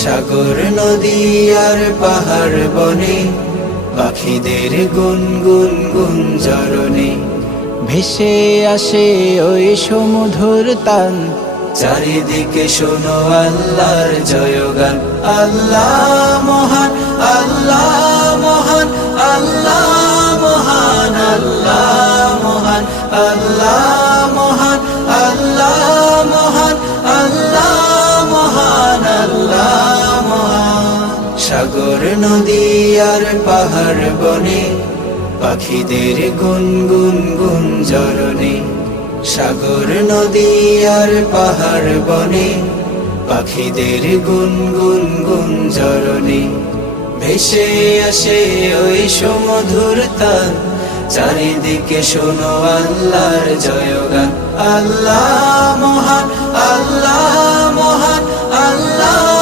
সাগর নদী আর পাহাড় বনে পাখিদের গুনগুন গুঞ্জরণে ভেসে আসে ওই সমুধুর তান। চারিদিকে শোনো আল্লাহর জয়গান। আল্লাহ মহান, আল্লাহ মহান, আল্লাহ মহান, আল্লাহ মহান, আল্লাহ মহান, আল্লাহ মহান, আল্লাহ মহান, আল্লাহ মহান। সাগর নদী আর পাহাড় বনে পাখিদের গুনগুন গুঞ্জরণে সাগর নদী আর পাহাড় বনে পাখিদের গুনগুন গুঞ্জরণে ভেসে আসে ওই সমুধুর তান। চারিদিকে শোনো আল্লাহর জয়গান। আল্লাহ মহান, আল্লাহ মহান, আল্লাহ